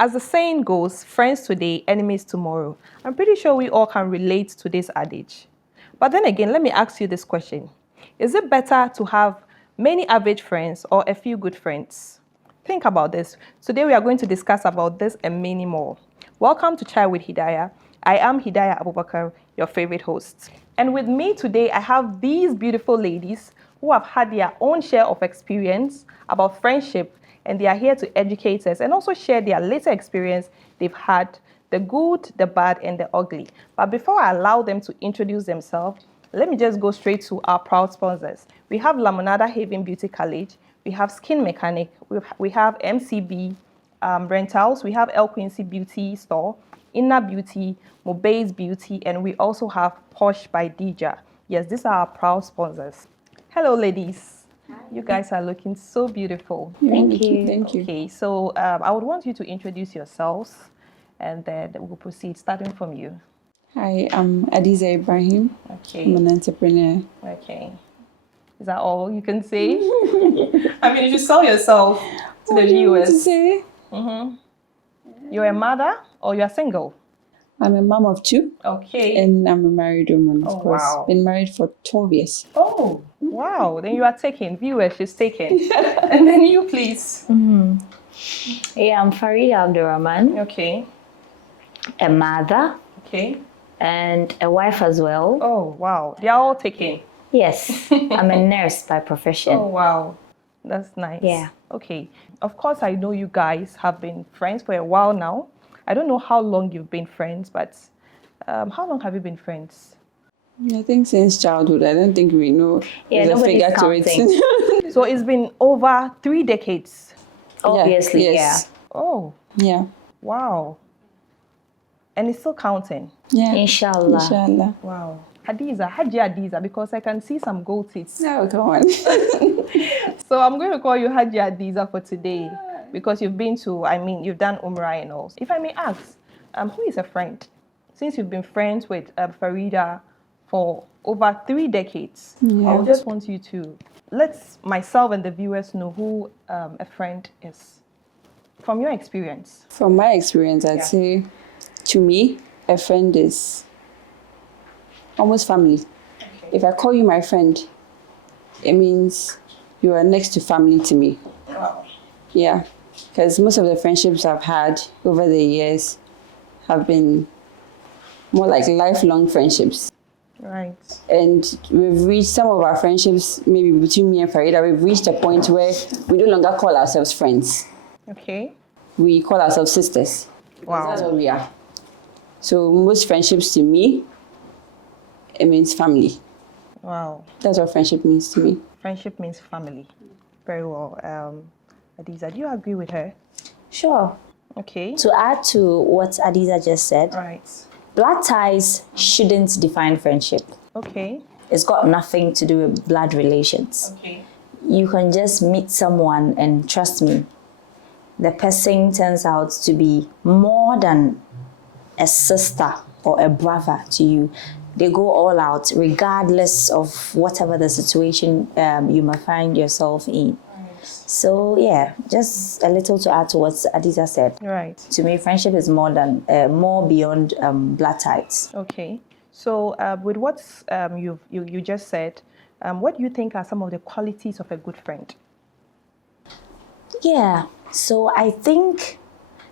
As the saying goes, friends today, enemies tomorrow. I'm pretty sure we all can relate to this adage. But then again, let me ask you this question. Is it better to have many average friends or a few good friends? Think about this. Today we are going to discuss about this and many more. Welcome to Chai with Hidaya. I am Hidaya Abubakar, your favorite host. And with me today, I have these beautiful ladies who have had their own share of experience about friendship, and they are here to educate us and also share their latest experience they've had, the good, the bad, and the ugly. But before I allow them to introduce themselves, let me just go straight to our proud sponsors. We have Lamonada Haven Beauty College, we have Skin Mechanic, we have MCB Rentals, we have El Quincy Beauty Store, Inner Beauty, Mobay's Beauty, and we also have Posh by Dija. Yes, these are our proud sponsors. Hello, ladies. Hi. You guys are looking so beautiful. Thank you. Thank you. Okay, so I would want you to introduce yourselves, and then we'll proceed, starting from you. Hi, I'm Hidaya Ibrahim. Okay. I'm an entrepreneur. Okay. Is that all you can say? I mean, you should sell yourself to the viewers. To say? You're a mother or you're single? I'm a mom of two. Okay. And I'm a married woman, of course. Wow. Been married for 12 years. Oh, wow. Then you are taken. Viewers, she's taken. And then you, please. Yeah, I'm Farida Abdurrahman. Okay. A mother. Okay. And a wife as well. Oh, wow. They are all taken. Yes. I'm a nurse by profession. Oh, wow. That's nice. Yeah. Okay. Of course, I know you guys have been friends for a while now. I don't know how long you've been friends, but how long have you been friends? I think since childhood. I don't think we know. Yeah, there's a figure to it. So it's been over 3 decades. Obviously, yes. Oh, Yeah. wow. And it's still counting. Yeah. Inshallah. Inshallah. Wow. Hadiza, Haji Hadiza, because I can see some gold teeth. No, come on. So I'm going to call you Haji Hadiza for today, because you've been to, you've done Umrah and all. If I may ask, who is a friend? Since you've been friends with Farida for over 3 decades, Yeah. I just want you to let myself and the viewers know who a friend is, from your experience. From my experience, I'd say, to me, a friend is almost family. Okay. If I call you my friend, it means you are next to family to me. Wow. Yeah, because most of the friendships I've had over the years have been more like lifelong friendships. Right. And we've reached some of our friendships, maybe between me and Farida, we've reached a point where we no longer call ourselves friends. Okay. We call ourselves sisters. Wow. That's what we are. So most friendships to me, it means family. Wow. That's what friendship means to me. Friendship means family. Very well. Adiza, do you agree with her? Sure. Okay. To add to what Adiza just said, Right. blood ties shouldn't define friendship. Okay. It's got nothing to do with blood relations. Okay. You can just meet someone and trust me, the person turns out to be more than a sister or a brother to you. They go all out regardless of whatever the situation you might find yourself in. Right. So yeah, just a little to add to what Adiza said. Right. To me, friendship is more beyond blood ties. Okay. So with what you just said, what do you think are some of the qualities of a good friend? Yeah. So I think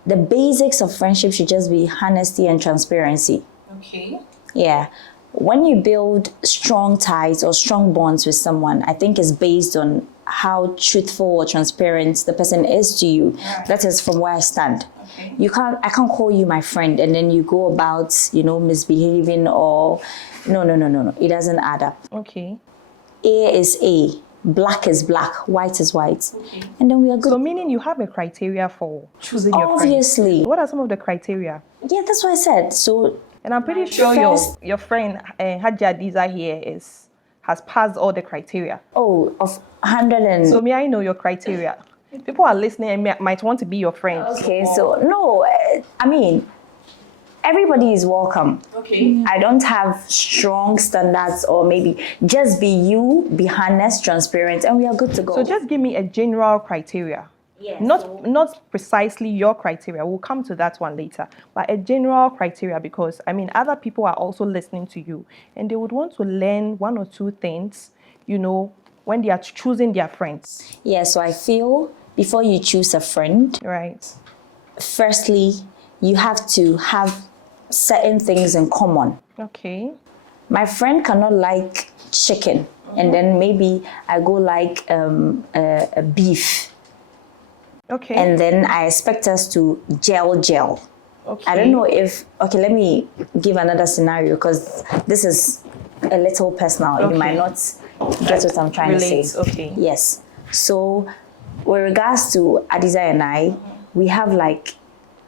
the basics of friendship should just be honesty and transparency. Okay. Yeah. When you build strong ties or strong bonds with someone, I think it's based on how truthful or transparent the person is to you. Right. That is from where I stand. Okay. I can't call you my friend and then you go about, misbehaving or no. It doesn't add up. Okay. A is A, black is black, white is white. Okay. And then we are good. So meaning you have a criteria for choosing your friend. Obviously. What are some of the criteria? Yeah, that's what I said. So and I'm pretty sure your friend Haji Hadiza here has passed all the criteria. Oh, of 100 and... So may I know your criteria? People are listening and might want to be your friends. Okay, so no, everybody is welcome. Okay. I don't have strong standards, or maybe just be you, be honest, transparent, and we are good to go. So just give me a general criteria Yes. Not precisely your criteria. We'll come to that one later. But a general criteria, because I mean other people are also listening to you and they would want to learn one or two things, when they are choosing their friends. Yeah, so I feel before you choose a friend, Right. firstly, you have to have certain things in common. Okay. My friend cannot like chicken, and then maybe I go like a beef. Okay. And then I expect us to gel. Okay. I don't know if, okay, let me give another scenario because this is a little personal. Okay. It might not get what I'm trying to say. Okay. Yes. So, with regards to Adiza and I, we have like,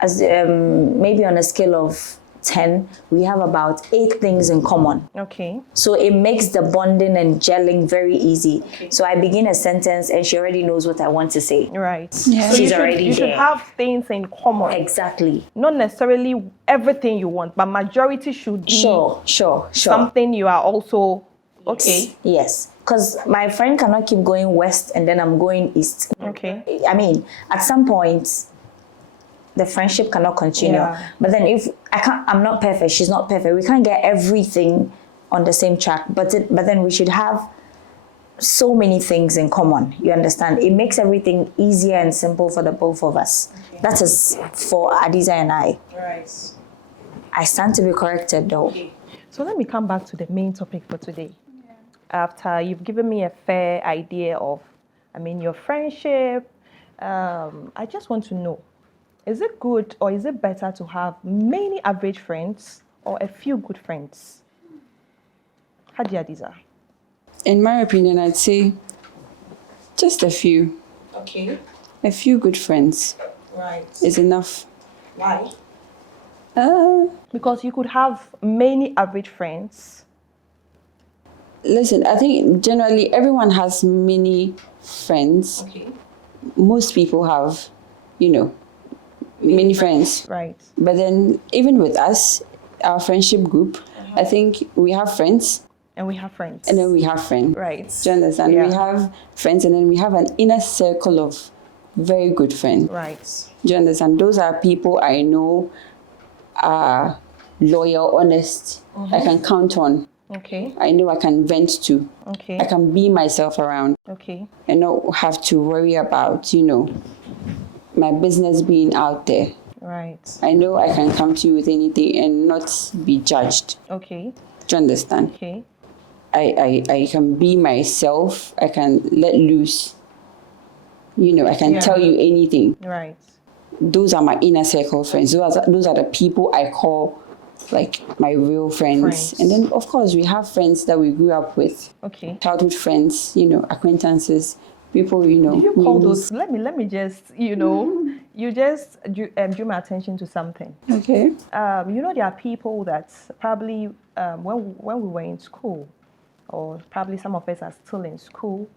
as maybe on a scale of 10, we have about 8 things in common. Okay. So it makes the bonding and gelling very easy. Okay. So I begin a sentence and she already knows what I want to say. Right. Yeah. So She's already you should there. have things in common. Exactly. Not necessarily everything you want, but majority should be Sure. something you are also okay. Yes. Because my friend cannot keep going west and then I'm going east. Okay. I mean, at some point, the friendship cannot continue. Yeah. But then if I'm not perfect, she's not perfect. We can't get everything on the same track. But then we should have so many things in common. You understand? It makes everything easier and simple for the both of us. Okay. That is for Adiza and I. Right. I stand to be corrected though. Okay. So let me come back to the main topic for today. Yeah. After you've given me a fair idea of, your friendship, I just want to know, is it good or is it better to have many average friends or a few good friends? Hidaya Adiza. In my opinion, I'd say just a few. Okay. A few good friends. Right. Is enough. Why? Because you could have many average friends. Listen, I think generally everyone has many friends. Okay. Most people have, many friends. Right. But then even with us, our friendship group, I think we have friends. And we have friends. And then we have friends. Right. Do you understand? Yeah. We have friends and then we have an inner circle of very good friends. Right. Do you understand? Those are people I know are loyal, honest, I can count on. Okay. I know I can vent to. Okay. I can be myself around. Okay. And not have to worry about, my business being out there. Right. I know I can come to you with anything and not be judged. Okay. Do you understand? Okay. I can be myself. I can let loose. I can tell you anything. Right. Those are my inner circle friends. Those are the people I call like my real friends. And then of course we have friends that we grew up with. Okay. Childhood friends, acquaintances, people, Do you call those? Let me just, you just drew my attention to something. Okay. There are people that probably when we were in school, or probably some of us are still in school,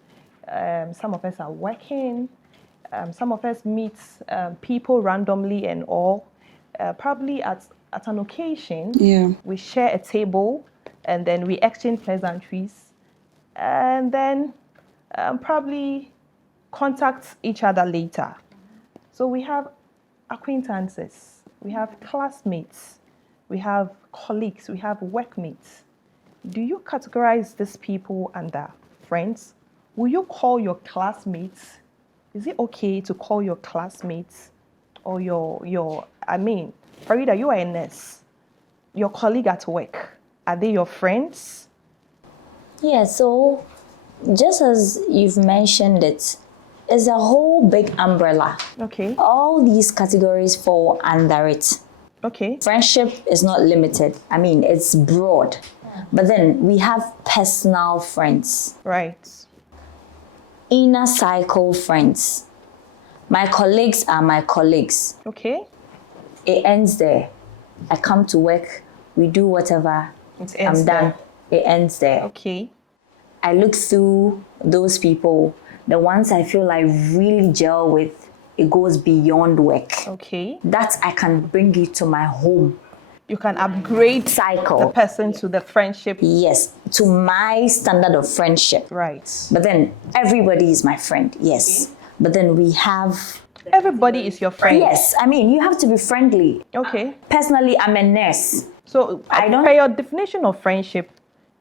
some of us are working, some of us meet people randomly and all. Probably at an occasion, we share a table and then we exchange pleasantries and then probably contact each other later. So we have acquaintances, we have classmates, we have colleagues, we have workmates. Do you categorize these people under friends? Will you call your classmates? Is it okay to call your classmates or Farida, you are a nurse. Your colleague at work, are they your friends? Yeah, so just as you've mentioned it's a whole big umbrella. Okay. All these categories fall under it. Okay. Friendship is not limited. It's broad. But then we have personal friends. Right. Inner cycle friends. My colleagues are my colleagues. Okay. It ends there. I come to work, we do whatever. I'm done. It ends there. Okay. I look through those people, the ones I feel I really gel with, it goes beyond work. Okay. That I can bring it to my home. You can upgrade cycle the person to the friendship. Yes, to my standard of friendship. Right. But then everybody is my friend, yes. Okay. But then we have Everybody is your friend. Yes, I mean, you have to be friendly. Okay. Personally, I'm a nurse. So, I don't- per your definition of friendship,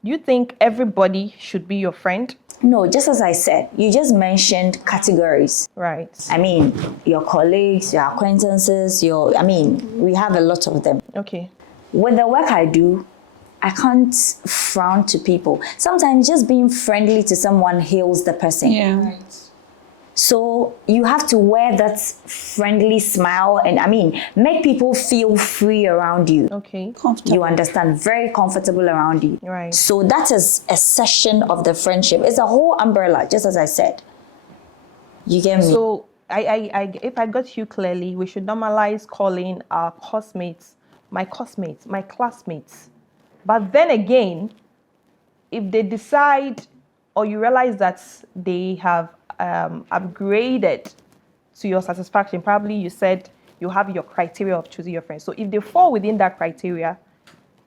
do you think everybody should be your friend? No, just as I said, you just mentioned categories. Right. I mean, your colleagues, your acquaintances, we have a lot of them. Okay. With the work I do, I can't frown to people. Sometimes just being friendly to someone heals the person. Yeah. So you have to wear that friendly smile and make people feel free around you. Okay. Comfortable. You understand, very comfortable around you. Right. So that is a session of the friendship. It's a whole umbrella, just as I said. You get me? So, if I got you clearly, we should normalize calling our classmates, my classmates. But then again, if they decide or you realize that they have upgraded to your satisfaction, probably you said you have your criteria of choosing your friends. So if they fall within that criteria,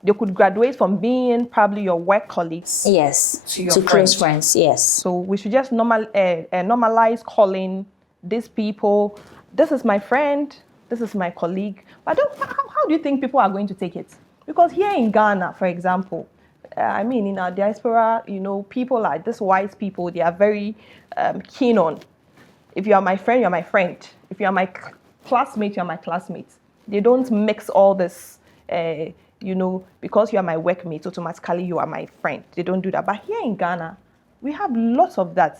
they could graduate from being probably your work colleagues. Yes, your to close friends. friends, yes. So we should just normalize calling these people, this is my friend, this is my colleague. But how do you think people are going to take it? Because here in Ghana, for example, in our diaspora, people like these wise people, they are very keen on, if you are my friend, you're my friend. If you are my classmate, you're my classmate. They don't mix all this, because you are my workmate, automatically you are my friend. They don't do that. But here in Ghana, we have lots of that.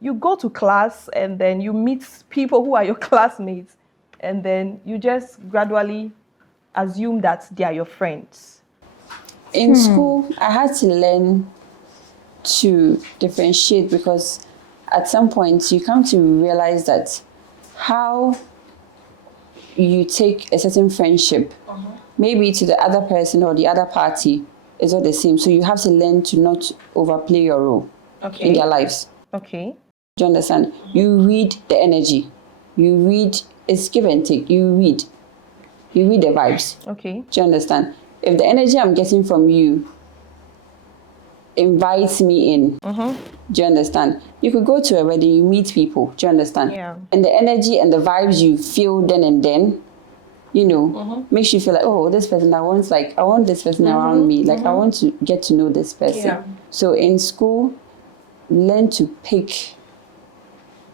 You go to class and then you meet people who are your classmates, and then you just gradually assume that they are your friends. In school, I had to learn to differentiate, because at some point you come to realize that how you take a certain friendship, maybe to the other person or the other party, is not the same. So you have to learn to not overplay your role in their lives. Okay. Do you understand? You read the energy. You read, it's give and take. You read the vibes. Okay. Do you understand? If the energy I'm getting from you invites me in, do you understand? You could go to a wedding, you meet people, do you understand? Yeah. And the energy and the vibes you feel then and then, makes you feel like, oh, this person, I want this person around me. Like, I want to get to know this person. Yeah. So in school, learn to pick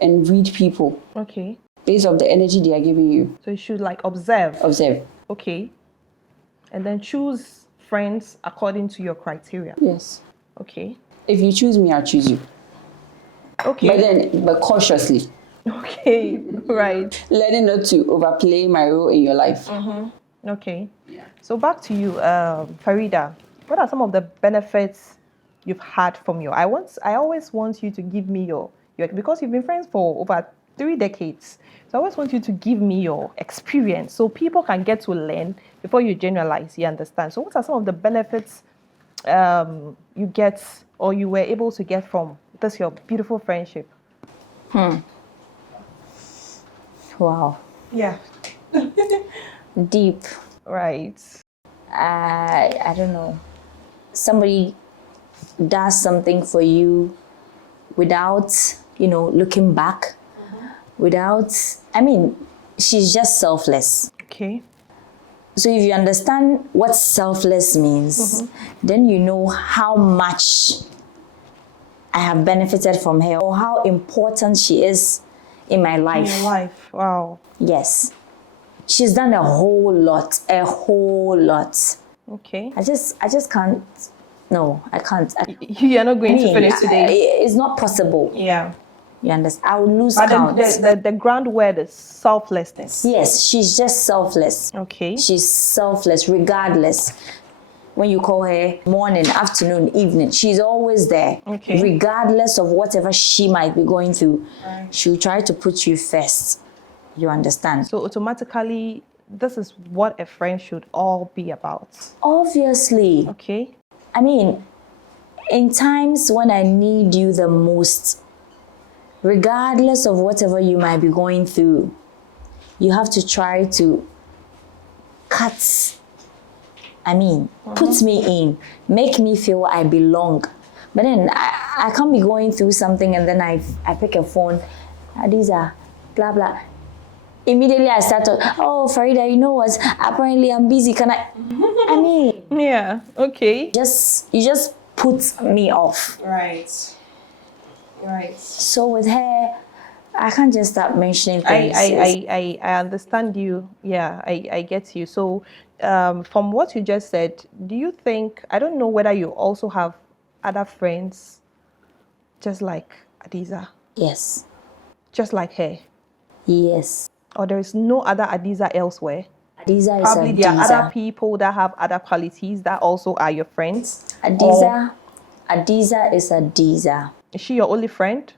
and read people Okay. based on the energy they are giving you. So you should observe. Observe. Okay. And then choose friends according to your criteria. Yes. Okay. If you choose me, I'll choose you. Okay. But cautiously. Okay. Right. Learning not to overplay my role in your life. Okay. Yeah. So back to you, Farida. What are some of the benefits you've had from your? I always want you to give me your because you've been friends for over 3 decades. So I always want you to give me your experience so people can get to learn before you generalize. You understand? So what are some of the benefits you get or you were able to get from this your beautiful friendship? Wow. Yeah. Deep. Right. I don't know. Somebody does something for you without, looking back. She's just selfless. Okay. So if you understand what selfless means, then you know how much I have benefited from her or how important she is in my life. In your life. Wow. Yes. She's done a whole lot. Okay. I just can't. No, I can't. You're not going to finish today. It's not possible. Yeah. You understand? I will lose But count. the ground word is selflessness. Yes, she's just selfless. Okay. She's selfless regardless. When you call her morning, afternoon, evening, she's always there. Okay. Regardless of whatever she might be going through, she'll try to put you first. You understand? So automatically, this is what a friend should all be about. Obviously. Okay. In times when I need you the most, regardless of whatever you might be going through, you have to try to put me in, make me feel I belong. But then I can't be going through something and then I pick a phone, Hadiza, blah, blah. immediately I started, oh, Farida, you know what? Apparently I'm busy. Can I mean, Yeah. Okay. you just put me off. Right. Right. So with her, I can't just start mentioning things. I understand you. Yeah, I get you. So, from what you just said, do you think, I don't know whether you also have other friends just like Adiza, Yes. just like her, Yes. or there is no other Adiza elsewhere? Adiza is Probably there are other Adiza. people that have other qualities that also are your friends. Or Adiza is Adiza. is she your only friend?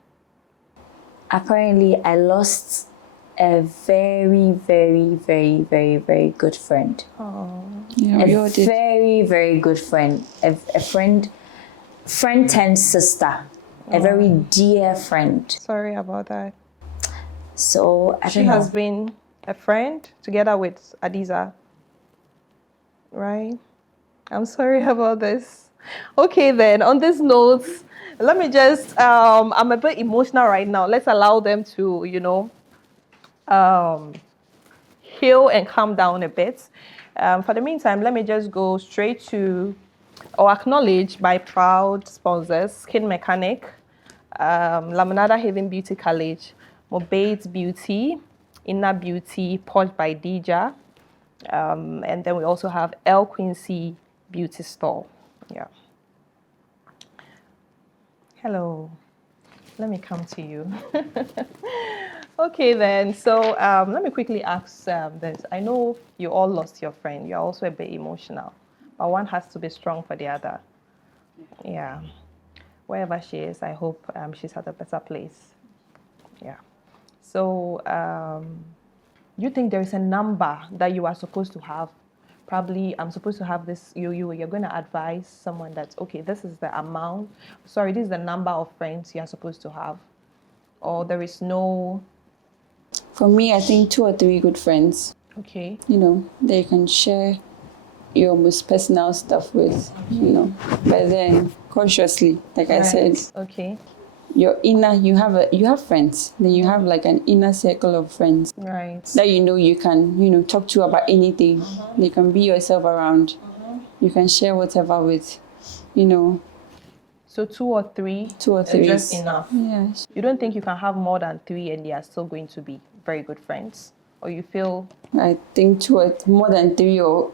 Apparently, I lost a very, very, very, very, very good friend. Yeah, we all A did. very, very good friend. A friend turned sister. A very dear friend. Sorry about that. So I She don't know. has been a friend together with Adiza, right? I'm sorry about this. Okay, then on this note, let me just, I'm a bit emotional right now. Let's allow them to, heal and calm down a bit. For the meantime, let me just go straight to or acknowledge my proud sponsors, Skin Mechanic, Laminada Haven Beauty College, Mobates Beauty, Inner Beauty, Posh by Dija, and then we also have El Quincy Beauty Store. Yeah. Hello. Let me come to you. Okay, then. So let me quickly ask this. I know you all lost your friend. You're also a bit emotional, but one has to be strong for the other. Yeah. Wherever she is, I hope she's at a better place. Yeah. So you think there is a number that you are supposed to have? Probably I'm supposed to have this. You're going to advise someone that, okay, this is the amount. Sorry, this is the number of friends you are supposed to have, or there is no. For me, I think 2 or 3 good friends, Okay. that you can share your most personal stuff with, But then cautiously, like I said, Okay. your inner, you have friends. Then you have like an inner circle of friends Right. that you can, talk to about anything. You can be yourself around. You can share whatever with, So 2 or 3. 2 or is 3. just enough. Yes. You don't think you can have more than 3 and they are still going to be very good friends, or you feel I think 2 or more than 3 or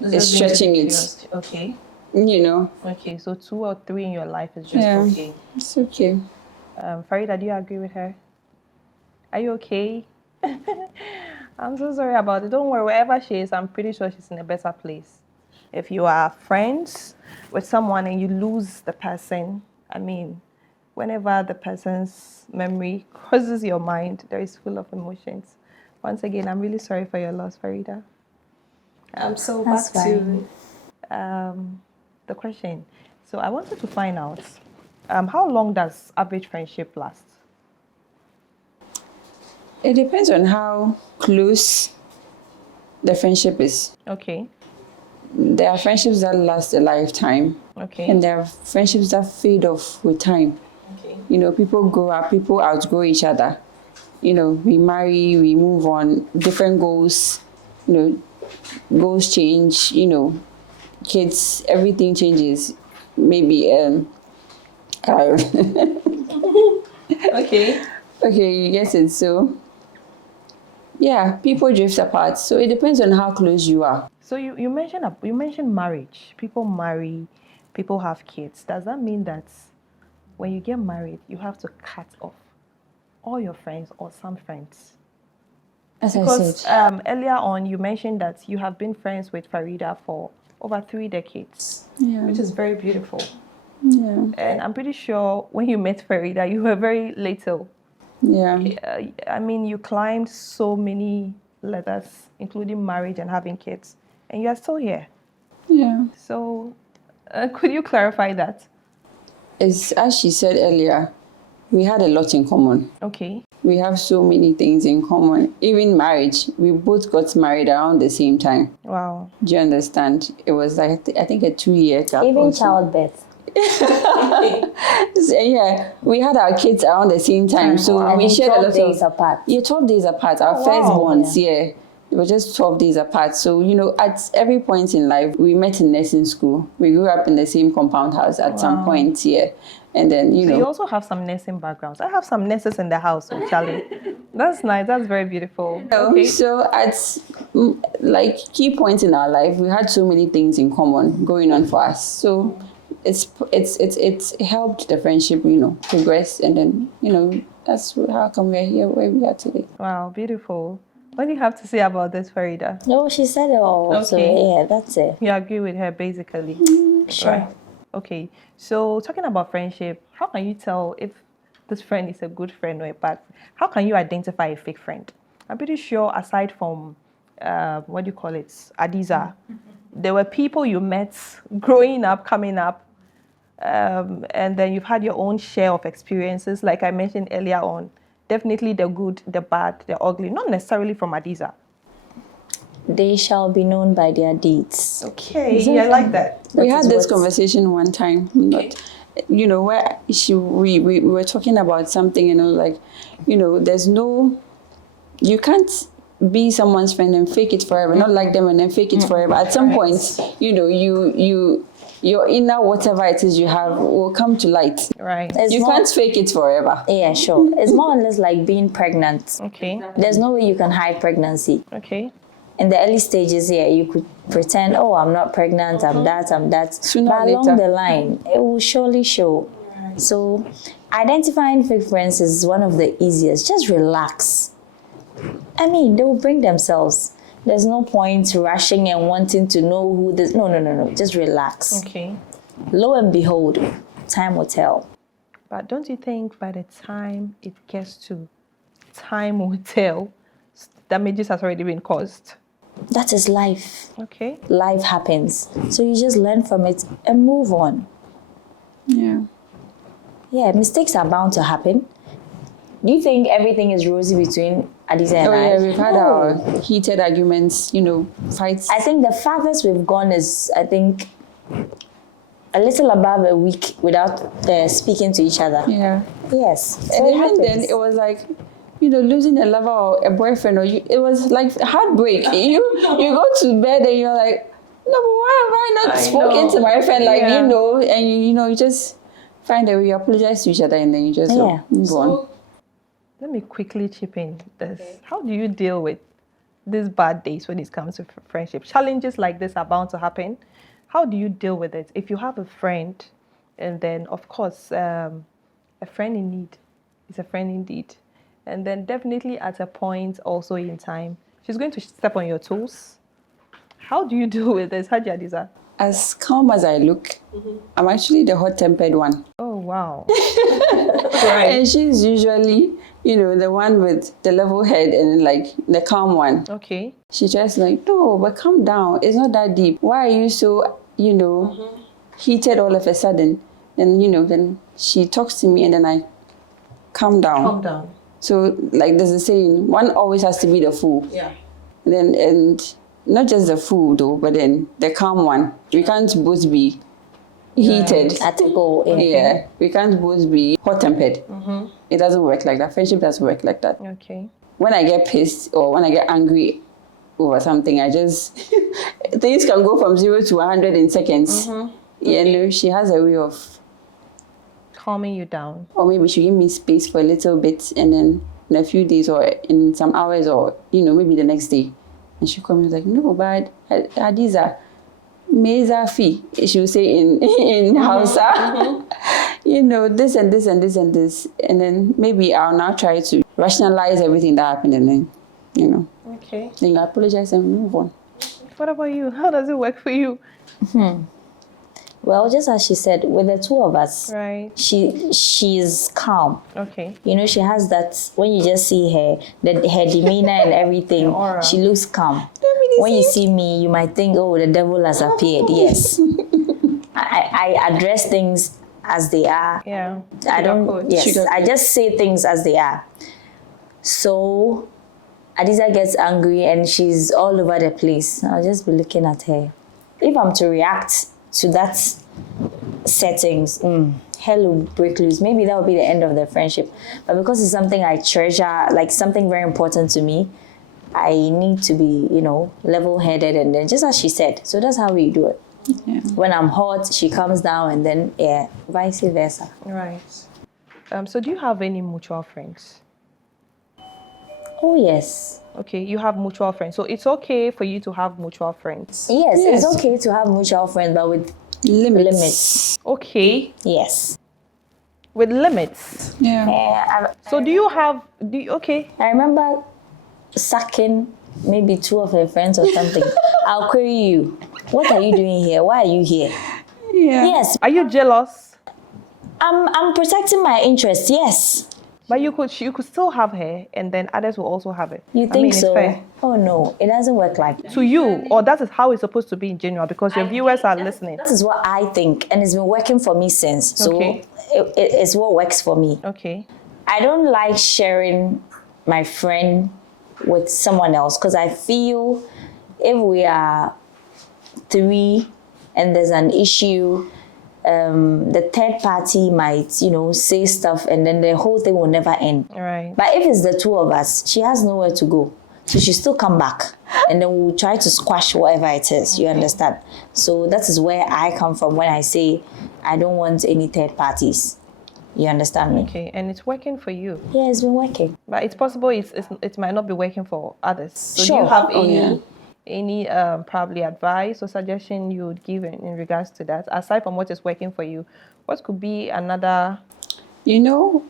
is stretching it. Okay. Okay, so 2 or 3 in your life is just okay. It's okay. Farida, do you agree with her? Are you okay? I'm so sorry about it. Don't worry, wherever she is, I'm pretty sure she's in a better place. If you are friends with someone and you lose the person, I mean, whenever the person's memory crosses your mind, there is full of emotions. Once again, I'm really sorry for your loss, Farida. So That's back to the question. So I wanted to find out, how long does average friendship last? It depends on how close the friendship is. Okay. There are friendships that last a lifetime. Okay. And there are friendships that fade off with time. Okay. People grow up, people outgrow each other. We marry, we move on, different goals, goals change, kids, everything changes. Maybe, Okay. okay, you get it. So, yeah, people drift apart. So it depends on how close you are. So you mentioned marriage. People marry, people have kids. Does that mean that when you get married, you have to cut off all your friends or some friends? As Because I said, earlier on you mentioned that you have been friends with Farida for over 3 decades, yeah, which is very beautiful. yeah, And I'm pretty sure when you met Farida, you were very little. yeah. I mean, you climbed so many ladders, including marriage and having kids, and you are still here. Yeah. So, could you clarify that? It's, as she said earlier, we had a lot in common. Okay. We have so many things in common. Even marriage, we both got married around the same time. Wow. Do you understand? It was like, I think a 2-year gap. Even also. childbirth. So, yeah, we had our kids around the same time, so And we then shared a 12 lot days of apart. Yeah, 12 days apart. Our Oh, first wow. bonds, yeah. They were just 12 days apart. So, at every point in life, we met in nursing school. We grew up in the same compound house at some point, yeah. And then, So you also have some nursing backgrounds. I have some nurses in the house, so Charlie. That's nice. That's very beautiful. Okay. So at like key points in our life, we had so many things in common going on for us. So it's helped the friendship, progress, and then that's how come we're here where we are today. Wow, beautiful. What do you have to say about this, Farida? No, she said it all. So Okay. yeah, that's it. You agree with her, basically. Sure. Right. Okay. So talking about friendship, how can you tell if this friend is a good friend or a bad? How can you identify a fake friend? I'm pretty sure, aside from what do you call it, Adiza, there were people you met growing up, coming up, and then you've had your own share of experiences, like I mentioned earlier on. Definitely the good, the bad, the ugly, not necessarily from Adiza. They shall be known by their deeds. Okay, I like that. We That had is this what- conversation one time, where we were talking about something, there's no, you can't be someone's friend and fake it forever, not like them and then fake it forever. At some point, your inner whatever it is you have will come to light. Right. It's You more- can't fake it forever. Yeah, sure. It's more or less like being pregnant. Okay. There's no way you can hide pregnancy. Okay. In the early stages here, you could pretend, oh, I'm not pregnant, I'm that. Sooner But or along later. the line, it will surely show. So identifying fake friends is one of the easiest. Just relax. I mean, they will bring themselves. There's no point rushing and wanting to know who this. No. Just relax. Okay. Lo and behold, time will tell. But don't you think by the time it gets to time will tell, damages has already been caused? That is life. Okay. Life happens. So you just learn from it and move on. Yeah. Yeah, mistakes are bound to happen. Do you think everything is rosy between Adiza and Oh I? yeah, we've had No. our heated arguments, fights. I think the farthest we've gone is, a little above a week without speaking to each other. Yeah. Yes. So And it even happens. then, it was like, losing a lover or a boyfriend, it was like heartbreak. You go to bed and you're like, no, but why have I not spoken to my friend? Like, Yeah. and you just find a way, you apologize to each other, and then you just move on. Let me quickly chip in this. How do you deal with these bad days when it comes to friendship? Challenges like this are bound to happen. How do you deal with it? If you have a friend, and then, of course, a friend in need is a friend indeed. And then definitely at a point also in time, she's going to step on your toes. How do you deal with this, Haji Adiza? As calm as I look, I'm actually the hot-tempered one. Oh, wow. And she's usually, the one with the level head and like the calm one. Okay. She's just like, no, but calm down. It's not that deep. Why are you so, heated all of a sudden? And, then she talks to me and then I calm down. Calm down. So, like there's a saying, one always has to be the fool. Yeah. And not just the fool though, but then the calm one. We can't both be heated. At a go. Yeah, we can't both be hot-tempered. It doesn't work like that. Friendship doesn't work like that. Okay. When I get pissed or when I get angry over something, I just things can go from 0 to 100 in seconds. She has a way of, Calming you down. or maybe she give me space for a little bit, and then in a few days or in some hours or maybe the next day, and she come and like, no, but Hadiza, meza fi, she will say in Hausa, this and this and this and this, and then maybe I'll now try to rationalize everything that happened, and then Okay. then I apologize and move on. What about you? How does it work for you? Well, just as she said, with the two of us, Right. she's calm. Okay. She has that, when you just see her, her demeanor and everything, aura. she looks calm. When you see me, you might think, oh, the devil has appeared. Yes. I address things as they are. Yeah. I don't, Sugarcoat. yes, Sugarcoat. I just say things as they are. So, Adiza gets angry and she's all over the place. I'll just be looking at her. If I'm to react to that settings, hell will break loose. Maybe that will be the end of the friendship. But because it's something I treasure, like something very important to me, I need to be, level-headed, and then just as she said. So that's how we do it. Yeah. When I'm hot, she comes down, and then vice versa. Right. So do you have any mutual friends? Oh yes. Okay, you have mutual friends. So it's okay for you to have mutual friends. Yes, Yes. it's okay to have mutual friends, but with limits. Okay, Yes. with limits. Yeah. So do you have, okay. I remember sucking maybe 2 of her friends or something. I'll query you. What are you doing here? Why are you here? Yeah. Yes, Are you jealous? I'm protecting my interests. Yes. But you could still have her, and then others will also have it. You I think mean, so? It's fair. Oh no, it doesn't work like that. To you, or that is how it's supposed to be in general, because your viewers are listening. That is what I think, and it's been working for me since. So Okay. it's what works for me. Okay. I don't like sharing my friend with someone else because I feel if we are 3 and there's an issue, the third party might, say stuff, and then the whole thing will never end. Right. But if it's the 2 of us, she has nowhere to go. So she still come back, and then we'll try to squash whatever it is. You understand? So that is where I come from when I say I don't want any third parties. You understand me? Okay, and it's working for you. Yeah, it's been working. But it's possible it might not be working for others. So do Sure. you have Oh, yeah. any probably advice or suggestion you would give in regards to that? Aside from what is working for you, what could be another? On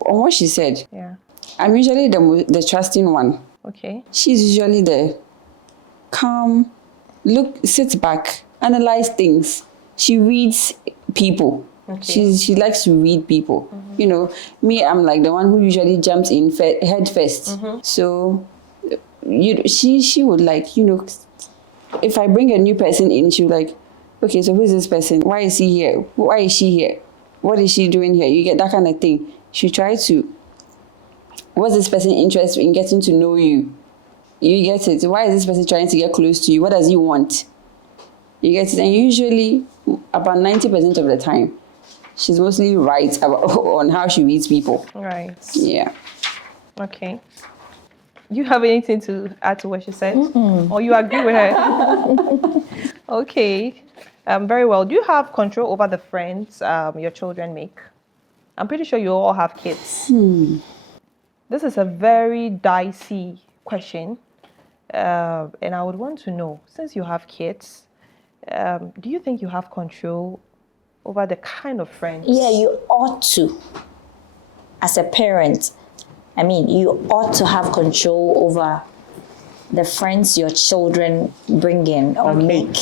what she said, Yeah. I'm usually the trusting one. Okay. She's usually the calm, sit back, analyze things. She reads people. Okay. She likes to read people. Me, I'm like the one who usually jumps in head first. So she would like, if I bring a new person in, she would like, okay, so who is this person? Why is he here? Why is she here? What is she doing here? You get that kind of thing. She try to, what's this person interested in getting to know you? You get it. Why is this person trying to get close to you? What does he want? You get it. And usually, about 90% of the time, she's mostly right on how she reads people. Right. Yeah. Okay. Do you have anything to add to what she said? Or you agree with her? Okay. Very well. Do you have control over the friends your children make? I'm pretty sure you all have kids. This is a very dicey question. And I would want to know, since you have kids, do you think you have control over the kind of friends? Yeah, you ought to. As a parent, you ought to have control over the friends your children bring in or make.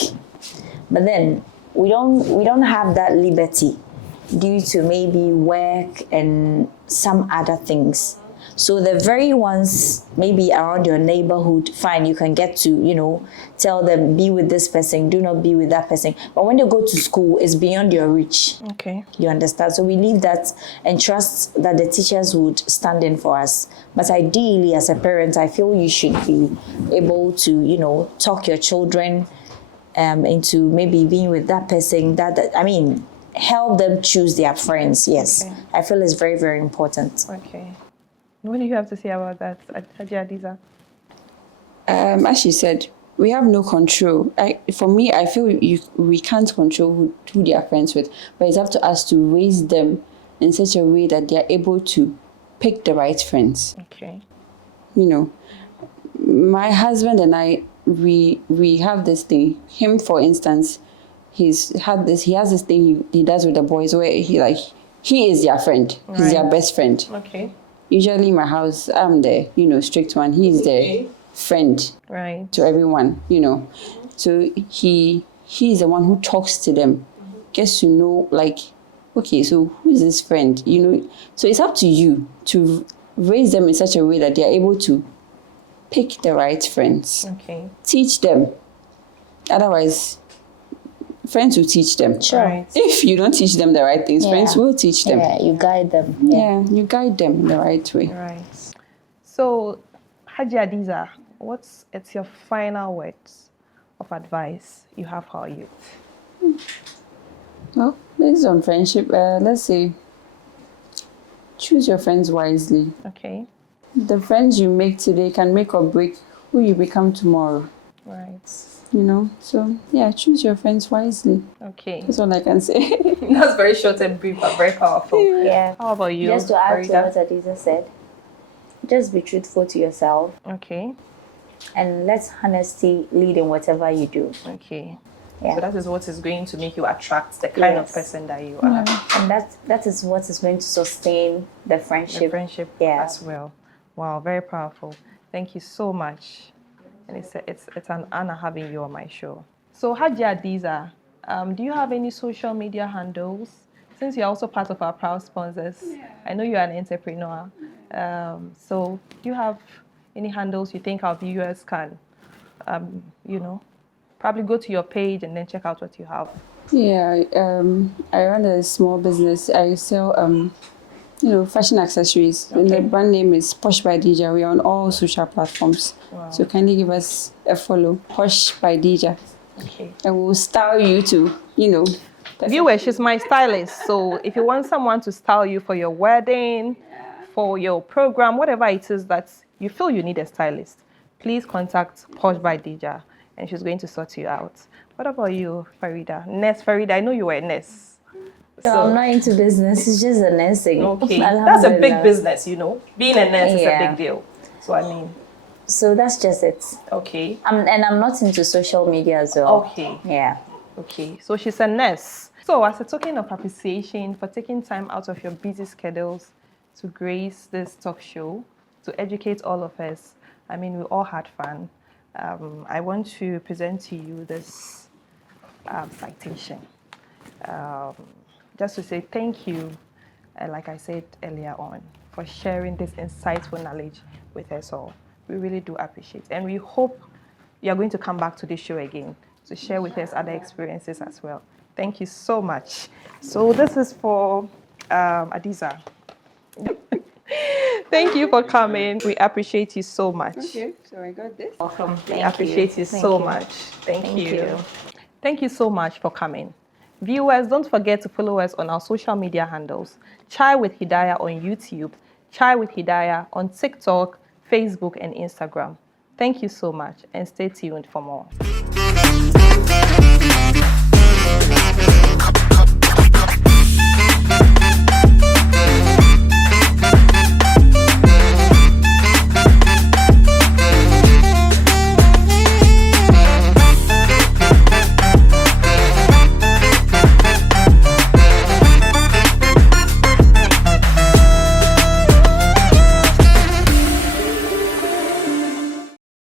But then we don't have that liberty due to maybe work and some other things. So the very ones maybe around your neighborhood, fine, you can get to, tell them, be with this person, do not be with that person. But when they go to school, it's beyond your reach. Okay. You understand? So we leave that and trust that the teachers would stand in for us. But ideally, as a parent, I feel you should be able to, talk your children into maybe being with that person. Help them choose their friends. Yes. Okay. I feel it's very, very important. Okay. What do you have to say about that, Hadiza? As she said, we have no control. For me, I feel we can't control who they are friends with, but it's up to us to raise them in such a way that they are able to pick the right friends. Okay. My husband and I, we have this thing. Him, for instance, he has this thing he does with the boys where he is their friend. He's their best friend. Okay. Usually in my house, I'm the, strict one. He's the friend to everyone, So he's the one who talks to them, gets to know, okay, so who is this friend? So it's up to you to raise them in such a way that they are able to pick the right friends. Okay. Teach them. Otherwise, friends will teach them. Sure. Right. If you don't teach them the right things, friends will teach them. Yeah, you guide them. Yeah, you guide them in the right way. Right. So, Haji Hadiza, it's your final words of advice you have for our youth? Well, based on friendship, let's say choose your friends wisely. Okay. The friends you make today can make or break who you become tomorrow. Right. You know, so yeah, choose your friends wisely. Okay. That's all I can say. That's very short and brief, but very powerful. Yeah. How about you? Just to add to Farida? what Adiza said, just be truthful to yourself Okay. and let honesty lead in whatever you do. Okay. Yeah. So that is what is going to make you attract the kind of Yes. person that you are. And that is what is going to sustain the friendship. The friendship Yeah. as well. Wow, very powerful. Thank you so much. And it's an honor having you on my show. So Hajia Adiza, do you have any social media handles? Since you're also part of our proud sponsors, I know you're an entrepreneur. So do you have any handles you think our viewers can, probably go to your page and then check out what you have? Yeah, I run a small business. I sell fashion accessories. And the brand name is Posh by DJ. We are on all social platforms. Wow. So kindly give us a follow. Posh by DJ. Okay. And we'll style you to, Viewers, she's my stylist. So if you want someone to style you for your wedding, for your program, whatever it is that you feel you need a stylist, please contact Posh by Dija and she's going to sort you out. What about you, Farida? Nurse Farida, I know you were a nurse. So I'm not into business, it's just a nursing. Okay, that's a big business, Being a nurse is a big deal. So I mean. So that's just it. Okay. And I'm not into social media as well. Okay. Yeah. Okay, so she's a nurse. So as a token of appreciation for taking time out of your busy schedules to grace this talk show, to educate all of us, I mean, we all had fun. I want to present to you this citation. Just to say thank you, like I said earlier on, for sharing this insightful knowledge with us all. We really do appreciate it. And we hope you're going to come back to this show again to share with us other experiences as well. Thank you so much. So this is for Adiza. Thank you for coming. We appreciate you so much. Okay, so I got this. Welcome. We appreciate you so much. Thank you. Thank you so much for coming. Viewers, don't forget to follow us on our social media handles. Chai with Hidaya on YouTube, Chai with Hidaya on TikTok, Facebook, and Instagram. Thank you so much and stay tuned for more.